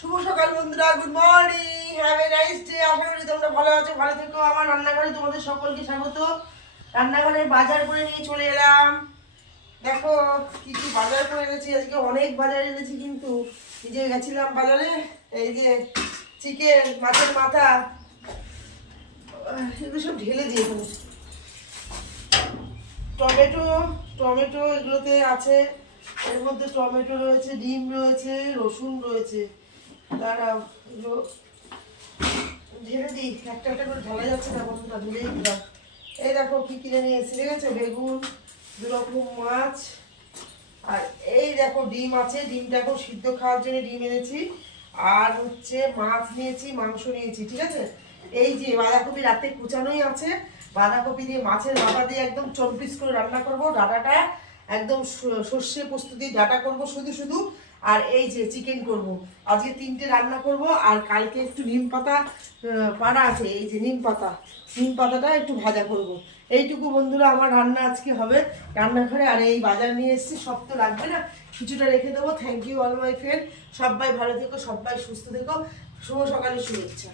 শুভ সকাল বন্ধুরা, good morning, have a nice day. আশা করি তোমরা ভালো আছো, ভালো থেকো। আমার রান্নাঘরে তোমাদের সকলকে স্বাগত। রান্নাঘরে বাজার করে নিয়ে চলে এলাম। দেখো কি কি বাজার করে এনেছি, আজকে অনেক বাজার এনেছি। কিন্তু নিজে গেছিলাম বাজারে, এই যে চিকেন, মাছের মাথা, এগুলো সব ঢেলে দিয়ে এখানে। টমেটো টমেটো এগুলোতে আছে, এর মধ্যে টমেটো রয়েছে, ডিম রয়েছে, রসুন রয়েছে। দাঁড়াও, এগুলো ঢেলে দিই। একটা একটা করে ঢালা যাচ্ছে না বন্ধুরা, ঢেলেই দিলাম। এই দেখো কি কিনে নিয়ে এসে দেখেছো, বেগুন, 2 রকম মাছ, আর এই দেখো ডিম আছে। ডিমটা এখন সিদ্ধ খাওয়ার জন্য ডিম এনেছি। আর হচ্ছে মাছ নিয়েছি, মাংস নিয়েছি, ঠিক আছে। এই যে বাঁধাকপি রাতে কুচানোই আছে, বাঁধাকপি দিয়ে মাছের মাথা দিয়ে একদম চম্পিস করে রান্না করব। ডাঁটাটা একদম সর্ষে পোস্ত দিয়ে ডাঁটা করব শুধু শুধু। আর এই যে চিকেন করব। আজকে 3টে রান্না করব। আর কালকে একটু নিম পাতা পাড়া আছে, এই যে নিম পাতাটা একটু ভাজা করব। এইটুকু বন্ধুরা আমার রান্না আজকে হবে রান্নাঘরে। আর এই বাজার নিয়ে এসেছি, সব তো লাগবে না, কিছুটা রেখে দেবো। Thank you all my friend. সবাই ভালো থেকো, সবাই সুস্থ থেকো। শুভ সকালের শুভেচ্ছা।